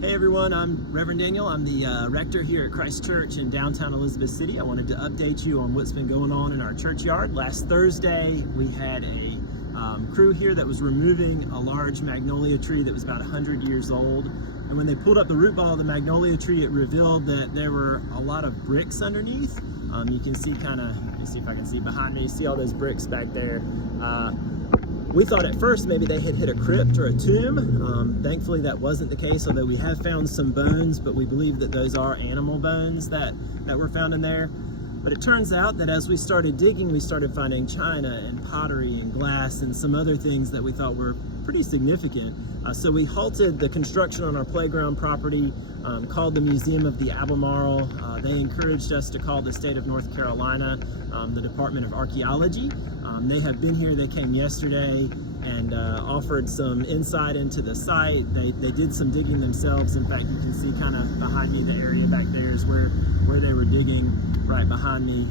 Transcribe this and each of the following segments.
Hey everyone, I'm Reverend Daniel. I'm the rector here at Christ Church in downtown Elizabeth City. I wanted to update you on what's been going on in our churchyard. Last Thursday, we had a crew here that was removing a large magnolia tree that was about 100 years old. And when they pulled up the root ball of the magnolia tree, it revealed that there were a lot of bricks underneath. You can see let me see if I can see behind me, see all those bricks back there. We thought at first maybe they had hit a crypt or a tomb. Thankfully that wasn't the case, although we have found some bones, but we believe that those are animal bones that were found in there. But it turns out that as we started digging, we started finding china and pottery and glass and some other things that we thought were pretty significant. So we halted the construction on our playground property, called the Museum of the Albemarle. They encouraged us to call the state of North Carolina, the Department of Archeology. They have been here. They came yesterday and offered some insight into the site. They did some digging themselves. In fact, you can see kind of behind me, the area back there is where they were digging right behind me.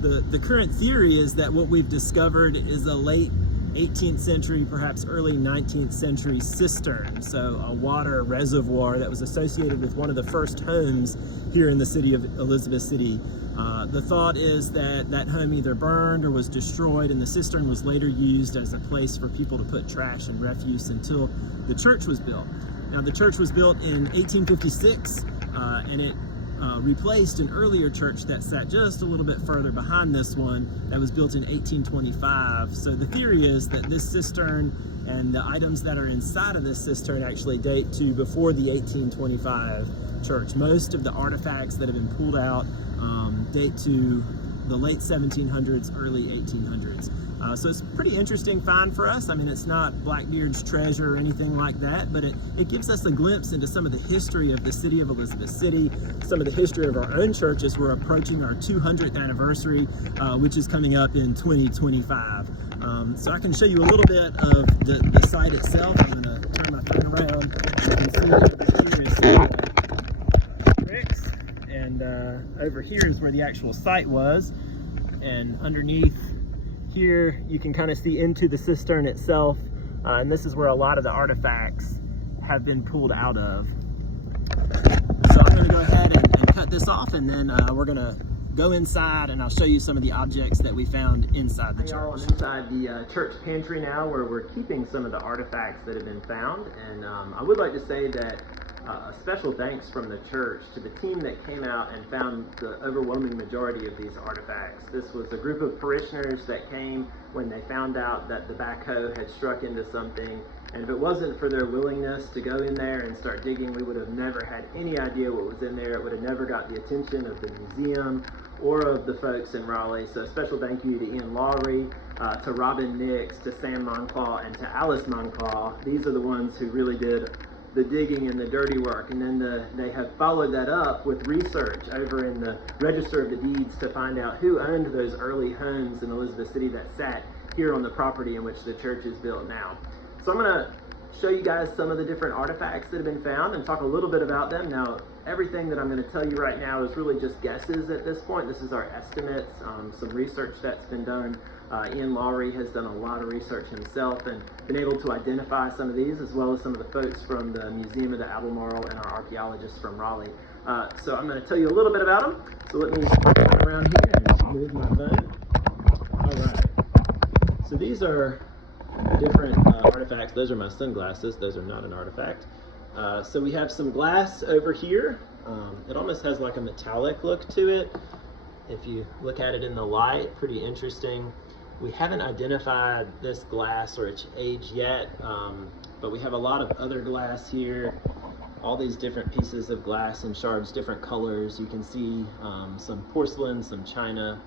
The current theory is that what we've discovered is a late 18th century, perhaps early 19th century cistern, so a water reservoir that was associated with one of the first homes here in the city of Elizabeth City. The thought is that that home either burned or was destroyed, and the cistern was later used as a place for people to put trash and refuse until the church was built. Now, the church was built in 1856, and it replaced an earlier church that sat just a little bit further behind this one that was built in 1825. So the theory is that this cistern and the items that are inside of this cistern actually date to before the 1825 church. Most of the artifacts that have been pulled out date to the late 1700s, early 1800s. So it's a pretty interesting find for us. I mean, it's not Blackbeard's treasure or anything like that, but it gives us a glimpse into some of the history of the city of Elizabeth City, some of the history of our own church as we're approaching our 200th anniversary, which is coming up in 2025. So I can show you a little bit of the site itself. I'm going to turn my phone around. You can see over here is bricks, and over here is where the actual site was, and underneath here you can kind of see into the cistern itself, and this is where a lot of the artifacts have been pulled out of. So I'm going to go ahead and cut this off, and then we're going to go inside and I'll show you some of the objects that we found inside the church. Inside the church pantry now, where we're keeping some of the artifacts that have been found, and I would like to say that a special thanks from the church to the team that came out and found the overwhelming majority of these artifacts. This was a group of parishioners that came when they found out that the backhoe had struck into something, and if it wasn't for their willingness to go in there and start digging, we would have never had any idea what was in there. It would have never got the attention of the museum or of the folks in Raleigh. So a special thank you to Ian Lawry, to Robin Nix, to Sam Monclaw, and to Alice Monclaw. These are the ones who really did the digging and the dirty work, and then they have followed that up with research over in the Register of the Deeds to find out who owned those early homes in Elizabeth City that sat here on the property in which the church is built now. So I'm going to show you guys some of the different artifacts that have been found and talk a little bit about them. Now, everything that I'm going to tell you right now is really just guesses at this point. This is our estimates, some research that's been done. Ian Lawry has done a lot of research himself and been able to identify some of these, as well as some of the folks from the Museum of the Albemarle and our archaeologists from Raleigh. So I'm going to tell you a little bit about them. So let me turn around here and move my phone. All right. So these are different artifacts. Those are my sunglasses. Those are not an artifact. So we have some glass over here. It almost has like a metallic look to it. If you look at it in the light, pretty interesting. We haven't identified this glass or its age yet, but we have a lot of other glass here. All these different pieces of glass and shards, different colors. You can see some porcelain, some china.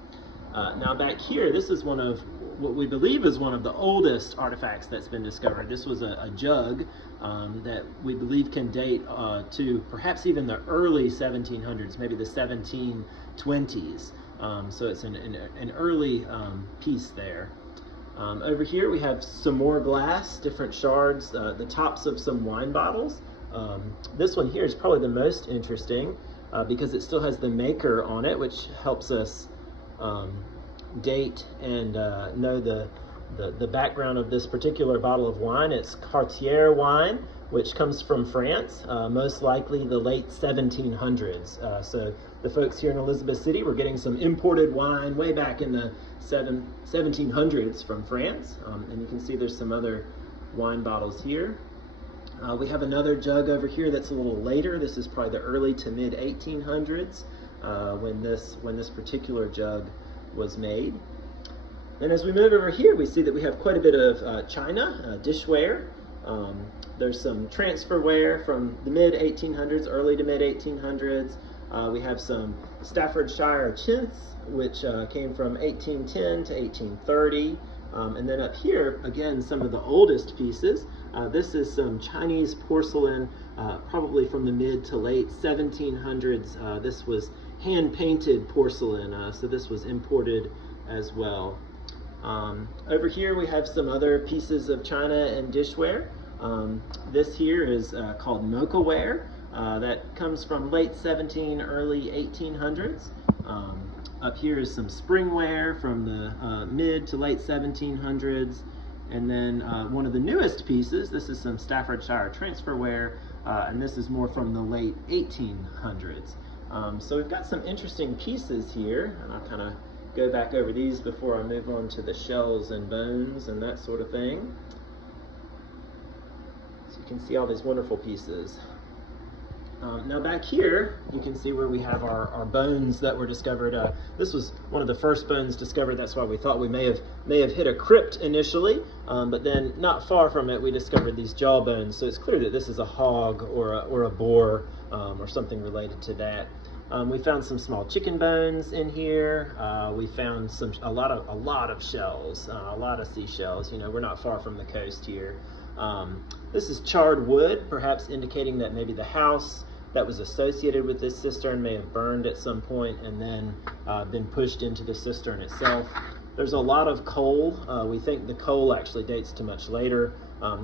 Now back here, this is one of what we believe is one of the oldest artifacts that's been discovered. This was a jug that we believe can date to perhaps even the early 1700s, maybe the 1720s. So it's an early piece there. Over here we have some more glass, different shards, the tops of some wine bottles. This one here is probably the most interesting because it still has the maker on it, which helps us date and know the background of this particular bottle of wine. It's Churchyard wine, which comes from France, most likely the late 1700s. So the folks here in Elizabeth City were getting some imported wine way back in the 1700s from France. And you can see there's some other wine bottles here. We have another jug over here that's a little later. This is probably the early to mid 1800s when this particular jug was made. And as we move over here, we see that we have quite a bit of china, dishware. There's some transferware from the mid 1800s, early to mid 1800s. We have some Staffordshire chintz, which came from 1810 to 1830. And then up here, again, some of the oldest pieces. This is some Chinese porcelain, probably from the mid to late 1700s. This was hand-painted porcelain, so this was imported as well. Over here we have some other pieces of china and dishware. This here is called mocha ware. That comes from late early 1800s. Up here is some springware from the mid to late 1700s. And then one of the newest pieces, this is some Staffordshire transferware, and this is more from the late 1800s. So we've got some interesting pieces here, and I'll kind of go back over these before I move on to the shells and bones and that sort of thing. So you can see all these wonderful pieces. Now back here, you can see where we have our bones that were discovered. This was one of the first bones discovered. That's why we thought we may have hit a crypt initially, but then not far from it, we discovered these jaw bones. So it's clear that this is a hog or a boar or something related to that. We found some small chicken bones in here. We found a lot of shells, a lot of seashells. You know, we're not far from the coast here. This is charred wood, perhaps indicating that maybe the house that was associated with this cistern may have burned at some point and then been pushed into the cistern itself. There's a lot of coal. We think the coal actually dates to much later.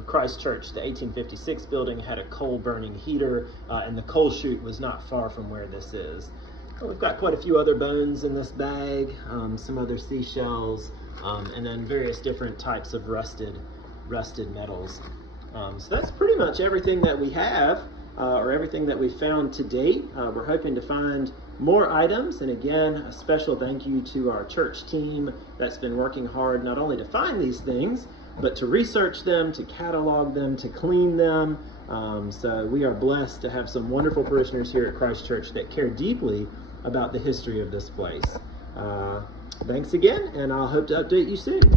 Christ Church, the 1856 building, had a coal burning heater, and the coal chute was not far from where this is. We've got quite a few other bones in this bag, some other seashells, and then various different types of rusted metals. So that's pretty much everything that we have, or everything that we found to date. We're hoping to find more items, and again, a special thank you to our church team that's been working hard not only to find these things, but to research them, to catalog them, to clean them. So we are blessed to have some wonderful parishioners here at Christ Church that care deeply about the history of this place. Thanks again, and I'll hope to update you soon.